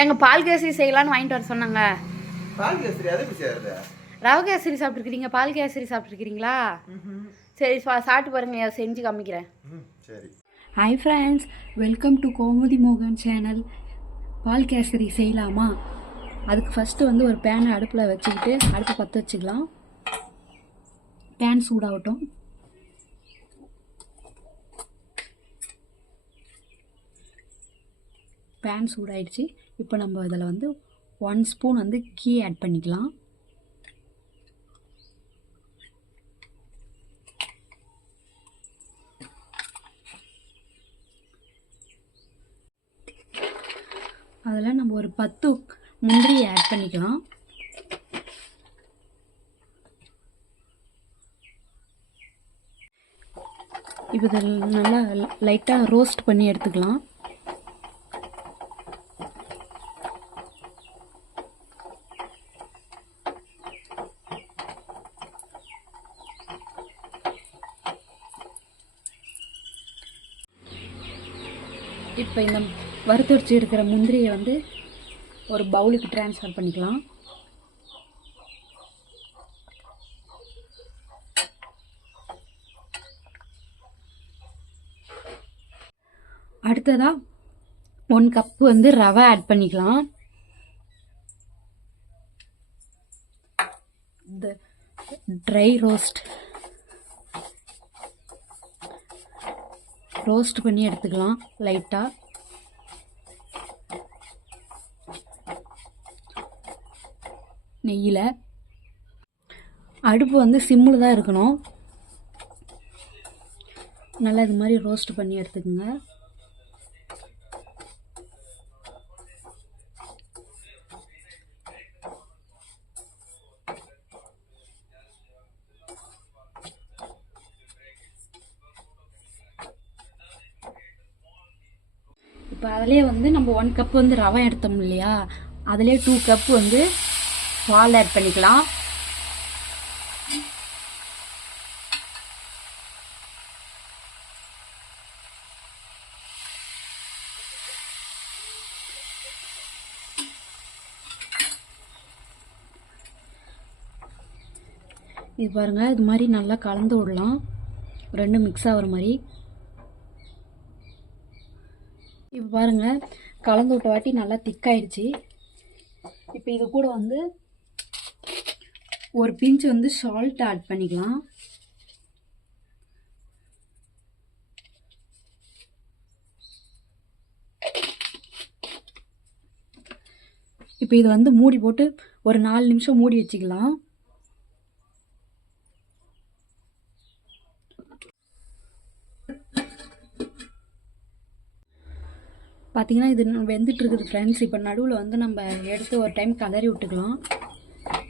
எங்க பால் கேசரி செய்யலாம்னு வாங்கிட்டு வர சொன்னாங்க. பால் கேசரி அது எப்படி செய்யறது? ரவை கேசரி சாப்பிட்டுருக்கீங்க, பால் கேசரி சாப்பிட்டுருக்கீங்களா? சரி சாப்பிட்டு பாருங்க, செஞ்சு காமிக்கிறேன். சரி. Hi friends, welcome to Gomathi மோகன் சேனல். பால் கேசரி செய்யலாமா? அதுக்கு ஃபஸ்ட்டு வந்து ஒரு பேனை அடுப்பில் வச்சுக்கிட்டு அடுப்பை பற்ற வச்சுக்கலாம். பேன் சூடாகட்டும். பேன் சூடாயிடுச்சு. இப்போ நம்ம இதில் வந்து 1 ஸ்பூன் வந்து கீ ஆட் பண்ணிக்கலாம். அதில் நம்ம ஒரு 10 முந்திரி ஆட் பண்ணிக்கலாம். இப்போ இதில் நல்லா லைட்டாக ரோஸ்ட் பண்ணி எடுத்துக்கலாம். இப்போ இந்த வறுத்தரிச்சு இருக்கிற முந்திரியை வந்து ஒரு பவுலுக்கு ட்ரான்ஸ்ஃபர் பண்ணிக்கலாம். அடுத்ததாக 1 கப் வந்து ரவை ஆட் பண்ணிக்கலாம். இந்த ட்ரை ரோஸ்ட் பண்ணி எடுத்துக்கலாம் லைட்டாக. நெய்யில் அடுப்பு வந்து சிம்மில் தான் இருக்கணும். நல்லா இது மாதிரி ரோஸ்ட் பண்ணி எடுத்துக்கோங்க. இப்போ அதிலே வந்து நம்ம 1 கப் வந்து ரவை எடுத்தோம் இல்லையா, அதிலே 2 கப் வந்து பால் ஆட் பண்ணிக்கலாம். இது பாருங்கள், இது மாதிரி நல்லா கலந்து விடலாம், ரெண்டும் மிக்ஸ் ஆகிற மாதிரி. இப்போ பாருங்கள், கலந்து விட்ட வாட்டி நல்லா திக்காயிடுச்சு. இப்போ இது கூட வந்து ஒரு பிஞ்ச் வந்து சால்ட் ஆட் பண்ணிக்கலாம். இப்போ இது வந்து மூடி போட்டு ஒரு 4 நிமிஷம் மூடி வச்சுக்கலாம். பார்த்தீங்கன்னா இது வெந்துட்டு இருக்குது ஃப்ரெண்ட்ஸ். இப்போ நடுவில் வந்து நம்ம எடுத்து ஒரு டைம் கலரி விட்டுக்கலாம்,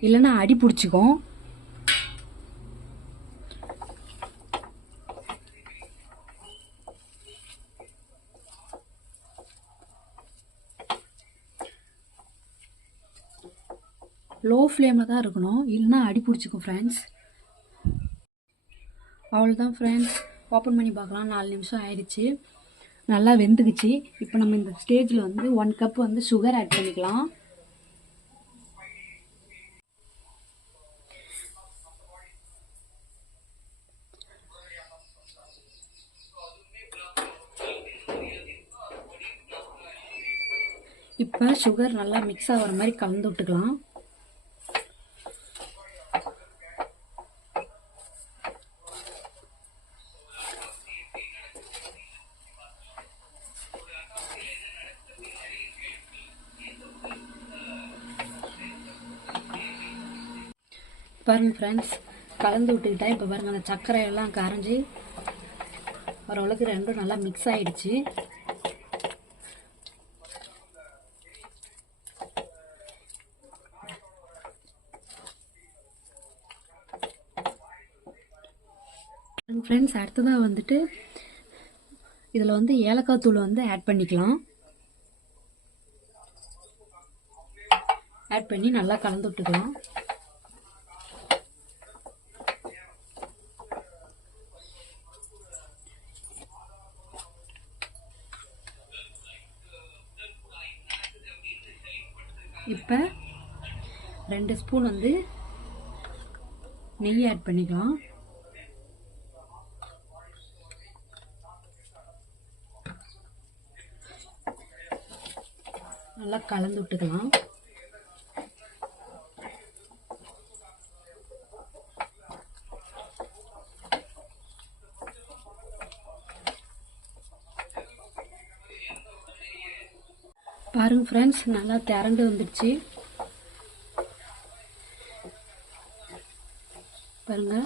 இல்லைன்னா அடி பிடிச்சிக்கும். லோ ஃப்ளேமில் தான் இருக்கணும், இல்லைன்னா அடி பிடிச்சிக்கும் ஃப்ரெண்ட்ஸ். அவ்வளோதான் ஃப்ரெண்ட்ஸ், ஓப்பன் பண்ணி பார்க்கலாம். 4 நிமிஷம் ஆயிடுச்சு, நல்லா வெந்துக்குச்சு. இப்போ நம்ம இந்த ஸ்டேஜில் வந்து 1 கப் வந்து சுகர் ஆட் பண்ணிக்கலாம். இப்போ சுகர் நல்லா மிக்ஸ் ஆகிற மாதிரி கலந்து விட்டுக்கலாம். பாருங்கள் ஃப்ரெண்ட்ஸ், கலந்து விட்டுக்கிட்டேன். இப்போ பாருங்கள், அந்த சர்க்கரை எல்லாம் கரைஞ்சி ஓரளவுக்கு ரெண்டும் நல்லா மிக்ஸ் ஆகிடுச்சு. ஃப்ரெண்ட்ஸ், அடுத்ததாக வந்துட்டு இதில் வந்து ஏலக்காய் தூள் வந்து ஆட் பண்ணிக்கலாம். ஆட் பண்ணி நல்லா கலந்து விட்டுக்கலாம். இப்போ 2 ஸ்பூன் வந்து நெய் ஆட் பண்ணிக்கலாம். நல்லா கலந்து விட்டுக்கலாம். பாருங்க ஃப்ரெண்ட்ஸ், நல்லா திரண்டு வந்துடுச்சு. பாருங்க,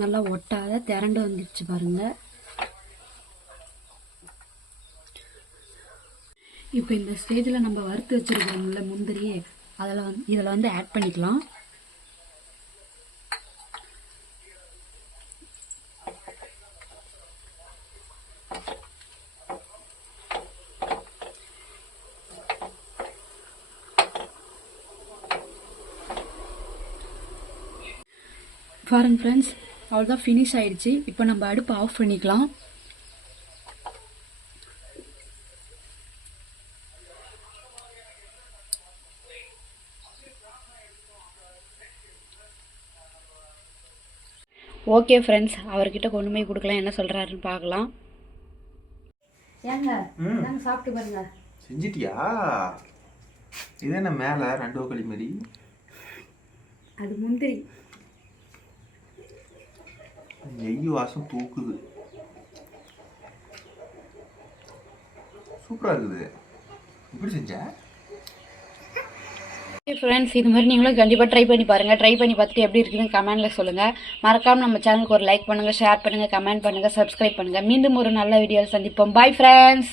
நல்லா ஒட்டாத திரண்டு வந்துடுச்சு பாருங்க. இப்போ இந்த ஸ்டேஜில் நம்ம வறுத்து வச்சுருக்கோம்ல முந்திரி, இதில் வந்து ஆட் பண்ணிக்கலாம். பாருங்க ஃப்ரெண்ட்ஸ், அவ்வளோதான் ஃபினிஷ் ஆயிடுச்சு. இப்போ நம்ம அடுப்பு ஆஃப் பண்ணிக்கலாம். ஓகே ஃப்ரெண்ட்ஸ், அவர்கிட்ட கொண்டு போய் கொடுக்கலாம், என்ன சொல்கிறாருன்னு பார்க்கலாம். ஏங்க நாங்கள் சாப்பிட்டு பாருங்க. செஞ்சிட்டியா? இது என்ன மேலே 2 களி மாதிரி? அது முந்திரி. நெய் வாசம் தூக்குது. சூப்பராக இருக்குது. இப்படி செஞ்ச? ஃப்ரெண்ட்ஸ், இது மாதிரி நீங்களும் கண்டிப்பாக ட்ரை பண்ணி பாருங்கள். ட்ரை பண்ணி பார்த்துட்டு எப்படி இருக்குதுன்னு கமெண்ட்டில் சொல்லுங்கள். மறக்காமல் நம்ம சேனலுக்கு ஒரு லைக் பண்ணுங்கள், ஷேர் பண்ணுங்கள், கமெண்ட் பண்ணுங்கள், சப்ஸ்கிரைப் பண்ணுங்கள். மீண்டும் ஒரு நல்ல வீடியோவில் சந்திப்போம். Bye friends.